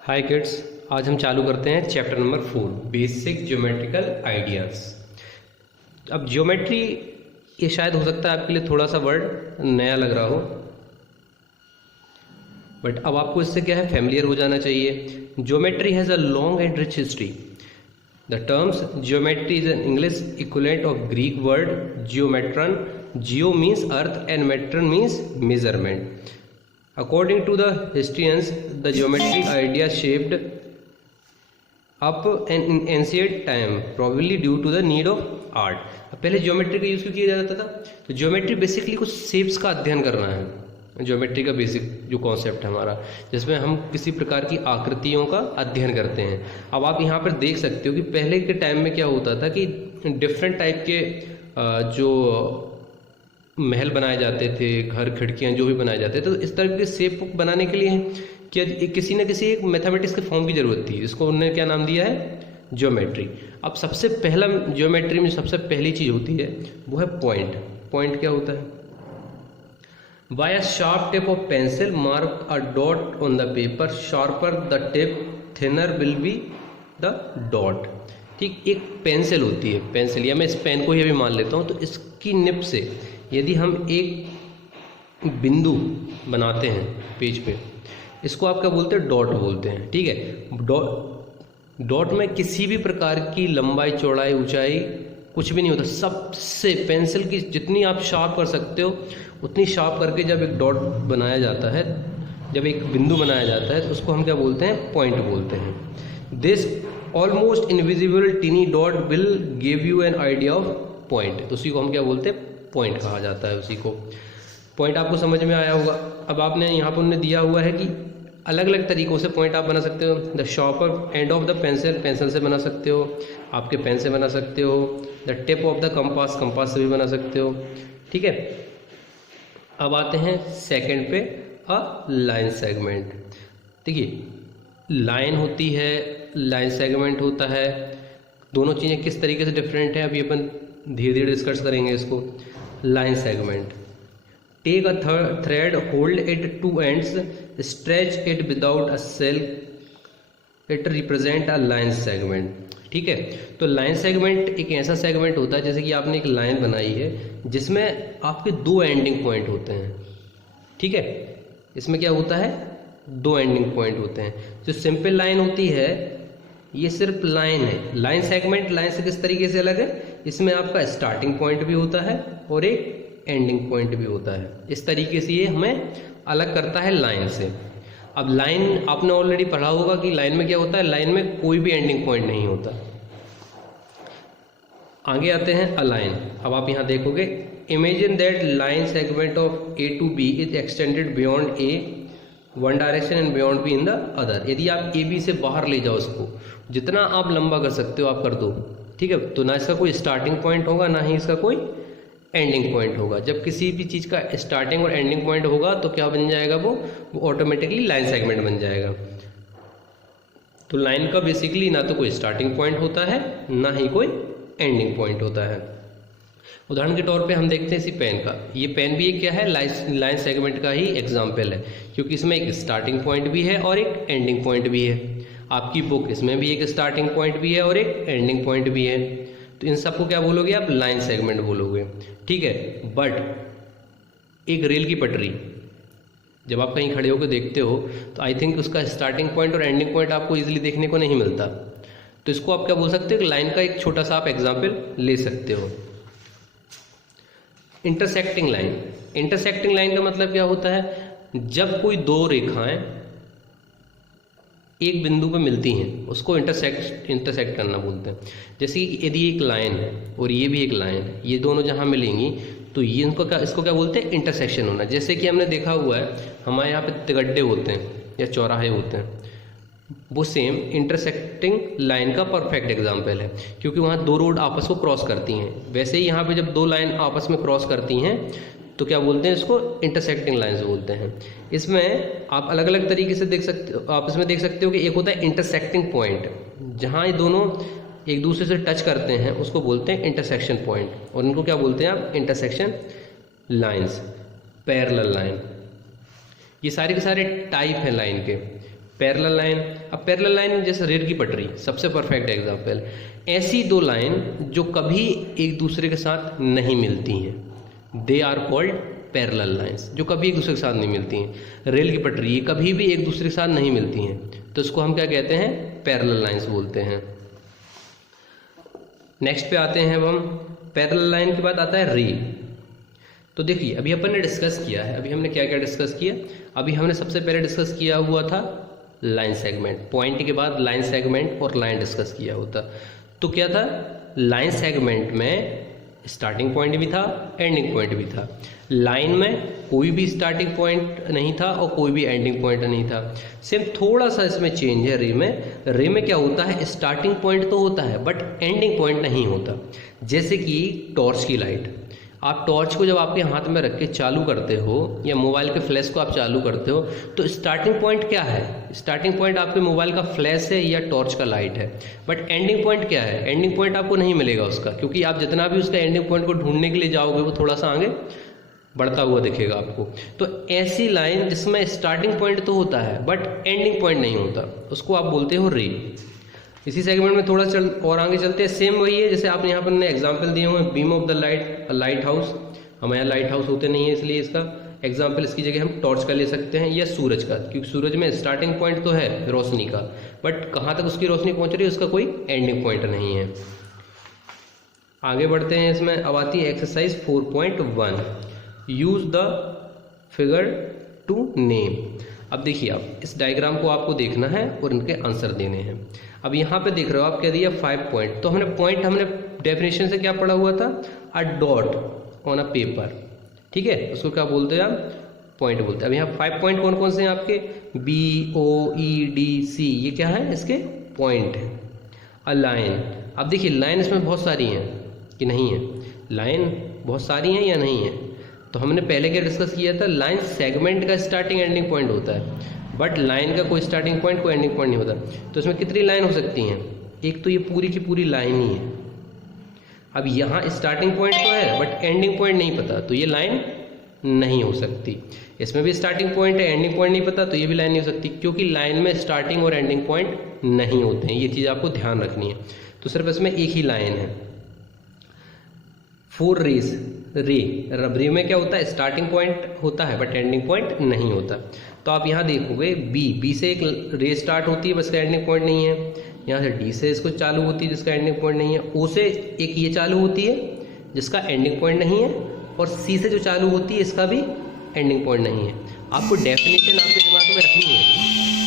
हाय kids, आज हम चालू करते हैं chapter number 4 basic geometrical ideas. अब ज्योमेट्री ये शायद हो सकता है आपके लिए थोड़ा सा वर्ड नया लग रहा हो, बट अब आपको इससे क्या है फैमिलियर हो जाना चाहिए। Geometry has a long and rich history. The terms geometry is an English equivalent of Greek word geometron. Geo means earth and metron means measurement. According to the historians, the geometry idea shaped up in ancient time, probably due to the need of art. पहले geometry का use क्यों किया जाता था? तो geometry basically कुछ shapes का अध्ययन करना है। ज्योमेट्री का बेसिक जो कॉन्सेप्ट है हमारा, जिसमें हम किसी प्रकार की आकृतियों का अध्ययन करते हैं। अब आप यहाँ पर देख सकते हो कि पहले के टाइम में क्या होता था कि डिफरेंट टाइप के जो महल बनाए जाते थे, घर खिड़कियाँ जो भी बनाए जाते थे, तो इस तरह के शेप बनाने के लिए क्या किसी न किसी एक मैथमेटिक्स के फॉर्म की ज़रूरत थी। इसको उन्होंने क्या नाम दिया है? ज्योमेट्री। अब सबसे पहला ज्योमेट्री में सबसे पहली चीज़ होती है वो है पॉइंट। पॉइंट क्या होता है? By a sharp tip of pencil mark a dot on the paper, sharper the tip thinner will be the dot. ठीक, एक पेंसिल होती है, पेंसिल, या मैं इस पेन को ही अभी मान लेता हूँ, तो इसकी निब से यदि हम एक बिंदु बनाते हैं पेज पे, इसको आप क्या बोलते हैं? डॉट बोलते हैं। ठीक है, डॉट में किसी भी प्रकार की लंबाई, चौड़ाई, ऊंचाई कुछ भी नहीं होता। सबसे पेंसिल की जितनी आप शार्प कर सकते हो उतनी शार्प करके जब एक डॉट बनाया जाता है, जब एक बिंदु बनाया जाता है, तो उसको हम क्या बोलते हैं? पॉइंट बोलते हैं। This almost invisible tiny dot will give you an idea of point. तो उसी को हम क्या बोलते हैं? पॉइंट कहा जाता है उसी को। पॉइंट आपको समझ में आया होगा। अब आपने यहाँ पर उन्होंने दिया हुआ है कि अलग अलग तरीक़ों से पॉइंट आप बना सकते हो। The sharper end of the pencil, pencil से बना सकते हो, आपके पेन से बना सकते हो। The tip of the compass, compass से भी बना सकते हो। ठीक है, अब आते हैं सेकंड पे, अ लाइन सेगमेंट। देखिए, लाइन होती है, लाइन सेगमेंट होता है, दोनों चीज़ें किस तरीके से डिफरेंट है अभी अपन धीरे धीरे डिस्कस करेंगे इसको। Line segment, take a thread, hold it two ends, stretch it without a sell, it represent a line segment. ठीक है, तो लाइन सेगमेंट एक ऐसा सेगमेंट होता है, जैसे कि आपने एक लाइन बनाई है जिसमें आपके दो एंडिंग पॉइंट होते हैं। ठीक है, इसमें क्या होता है? दो एंडिंग पॉइंट होते हैं। जो सिंपल लाइन होती है ये सिर्फ लाइन है। लाइन सेगमेंट लाइन से किस तरीके से अलग है? इसमें आपका स्टार्टिंग पॉइंट भी होता है और एक एंडिंग पॉइंट भी होता है। इस तरीके से ये हमें अलग करता है लाइन से। अब लाइन आपने ऑलरेडी पढ़ा होगा कि लाइन में क्या होता है? लाइन में कोई भी एंडिंग पॉइंट नहीं होता। आगे आते हैं अलाइन। अब आप यहाँ देखोगे, imagine that line segment of A to B is extended beyond A one direction and beyond B in the other. यदि आप ए बी से बाहर ले जाओ इसको, जितना आप लंबा कर सकते हो आप कर दो। ठीक है, तो ना इसका कोई स्टार्टिंग पॉइंट होगा ना ही इसका कोई एंडिंग पॉइंट होगा। जब किसी भी चीज़ का स्टार्टिंग और एंडिंग पॉइंट होगा तो क्या बन जाएगा? वो ऑटोमेटिकली लाइन सेगमेंट बन जाएगा। तो लाइन का बेसिकली ना तो कोई स्टार्टिंग पॉइंट होता है ना ही कोई एंडिंग पॉइंट होता है। उदाहरण के तौर पे हम देखते हैं इसी पेन का। ये पेन भी एक क्या है? लाइन सेगमेंट का ही एग्जाम्पल है, क्योंकि इसमें एक स्टार्टिंग पॉइंट भी है और एक एंडिंग पॉइंट भी है। आपकी बुक, इसमें भी एक स्टार्टिंग पॉइंट भी है और एक एंडिंग पॉइंट भी है। तो इन सबको क्या बोलोगे आप? लाइन सेगमेंट बोलोगे। ठीक है, बट एक रेल की पटरी जब आप कहीं खड़े होकर देखते हो तो आई थिंक उसका स्टार्टिंग पॉइंट और एंडिंग पॉइंट आपको इजीली देखने को नहीं मिलता। तो इसको आप क्या बोल सकते हो? लाइन का एक छोटा सा आप एग्जाम्पल ले सकते हो। Intersecting line. इंटरसेक्टिंग लाइन का मतलब क्या होता है? जब कोई दो रेखाएं एक बिंदु पर मिलती हैं उसको इंटरसेक्ट करना बोलते हैं। जैसे यदि एक लाइन है और ये भी एक लाइन है, ये दोनों जहाँ मिलेंगी तो ये इसको क्या बोलते हैं? इंटरसेक्शन होना। जैसे कि हमने देखा हुआ है हमारे यहाँ पे तिगड्डे होते हैं या चौराहे होते हैं, वो सेम इंटरसेक्टिंग लाइन का परफेक्ट एग्जाम्पल है, क्योंकि वहाँ दो रोड आपस को क्रॉस करती हैं। वैसे ही यहाँ पे जब दो लाइन आपस में क्रॉस करती हैं तो क्या बोलते हैं? इसको इंटरसेक्टिंग लाइंस बोलते हैं। इसमें आप अलग अलग तरीके से देख सकते हो। आप इसमें देख सकते हो कि एक होता है इंटरसेक्टिंग पॉइंट, जहाँ ये दोनों एक दूसरे से टच करते हैं उसको बोलते हैं इंटरसेक्शन पॉइंट, और इनको क्या बोलते हैं आप? Intersection lines, parallel line. ये सारे के सारे टाइप हैं लाइन के। पैरेलल लाइन, अब पैरेलल लाइन जैसे रेल की पटरी सबसे परफेक्ट एग्जांपल। ऐसी दो लाइन जो कभी एक दूसरे के साथ नहीं मिलती हैं, they are called parallel lines, जो कभी एक दूसरे के साथ नहीं मिलती हैं। रेल की पटरी ये कभी भी एक दूसरे के साथ नहीं मिलती हैं, तो इसको हम क्या कहते हैं, पैरेलल लाइंस बोलते हैं। नेक्स्ट पे आते हैं अब हम, पैरेलल लाइन के बाद आता है रे। तो देखिए अभी अपन ने डिस्कस किया है, अभी हमने क्या क्या डिस्कस किया, अभी हमने सबसे पहले डिस्कस किया हुआ था लाइन सेगमेंट, पॉइंट के बाद लाइन सेगमेंट और लाइन डिस्कस किया होता। तो क्या था, लाइन सेगमेंट में स्टार्टिंग पॉइंट भी था, एंडिंग पॉइंट भी था। लाइन में कोई भी स्टार्टिंग पॉइंट नहीं था और कोई भी एंडिंग पॉइंट नहीं था। सेम थोड़ा सा इसमें चेंज है रे में। रे में क्या होता है, स्टार्टिंग पॉइंट तो होता है बट एंडिंग पॉइंट नहीं होता। जैसे कि टॉर्च की लाइट, आप टॉर्च को जब आपके हाथ में रख के चालू करते हो या मोबाइल के फ्लैश को आप चालू करते हो, तो स्टार्टिंग पॉइंट क्या है, स्टार्टिंग पॉइंट आपके मोबाइल का फ्लैश है या टॉर्च का लाइट है, बट एंडिंग पॉइंट क्या है, एंडिंग पॉइंट आपको नहीं मिलेगा उसका, क्योंकि आप जितना भी उसका एंडिंग पॉइंट को ढूंढने के लिए जाओगे वो थोड़ा सा आगे बढ़ता हुआ दिखेगा आपको। तो ऐसी लाइन जिसमें स्टार्टिंग पॉइंट तो होता है बट एंडिंग पॉइंट नहीं होता, उसको आप बोलते हो रे। इसी सेगमेंट में थोड़ा और आगे चलते हैं, सेम वही है जैसे आपने यहाँ पर एग्जाम्पल दिए हुए, beam of the light, light house. हमारे यहाँ लाइट हाउस होते नहीं है, इसलिए इसका एग्जाम्पल इसकी जगह हम टॉर्च का ले सकते हैं या सूरज का, क्योंकि सूरज में स्टार्टिंग पॉइंट तो है रोशनी का, बट कहाँ तक उसकी रोशनी पहुँच रही है उसका कोई एंडिंग पॉइंट नहीं है। आगे बढ़ते हैं, इसमें अब आती है exercise 4.1, use the figure to name. अब देखिए आप इस डायग्राम को आपको देखना है और इनके आंसर देने हैं। अब यहाँ पे देख रहे हो आप क्या दिया 5 पॉइंट, तो हमने डेफिनेशन से क्या पढ़ा हुआ था, अ डॉट ऑन अ पेपर, ठीक है, उसको क्या बोलते हैं आप, पॉइंट बोलते हैं। अब यहाँ 5 पॉइंट कौन कौन से हैं आपके, BOEDC, ये क्या है, इसके पॉइंट है। अ लाइन, अब देखिए लाइन इसमें बहुत सारी हैं कि नहीं है, लाइन बहुत सारी हैं या नहीं है, तो हमने पहले क्या डिस्कस किया था, लाइन सेगमेंट का स्टार्टिंग एंडिंग पॉइंट होता है बट लाइन का कोई स्टार्टिंग पॉइंट कोई एंडिंग पॉइंट नहीं होता। तो इसमें कितनी लाइन हो सकती हैं, एक तो ये पूरी की पूरी लाइन ही है। अब यहाँ स्टार्टिंग पॉइंट तो है बट एंडिंग पॉइंट नहीं पता, तो ये लाइन नहीं हो सकती। इसमें भी स्टार्टिंग पॉइंट है, एंडिंग पॉइंट नहीं पता, तो ये भी लाइन नहीं हो सकती, क्योंकि लाइन में स्टार्टिंग और एंडिंग पॉइंट नहीं होते हैं। ये चीज़ आपको ध्यान रखनी है। तो सिर्फ इसमें एक ही लाइन है। 4 रेस, रे में क्या होता है, स्टार्टिंग पॉइंट होता है बट एंडिंग पॉइंट नहीं होता। तो आप यहाँ देखोगे बी से एक रे स्टार्ट होती है, बस का एंडिंग पॉइंट नहीं है। यहाँ से डी से इसको चालू होती है जिसका एंडिंग पॉइंट नहीं है। ओ से एक ये चालू होती है जिसका एंडिंग पॉइंट नहीं है, और सी से जो चालू होती है इसका भी एंडिंग पॉइंट नहीं है। आपको डेफिनेशन आपके दिमाग में रखनी है।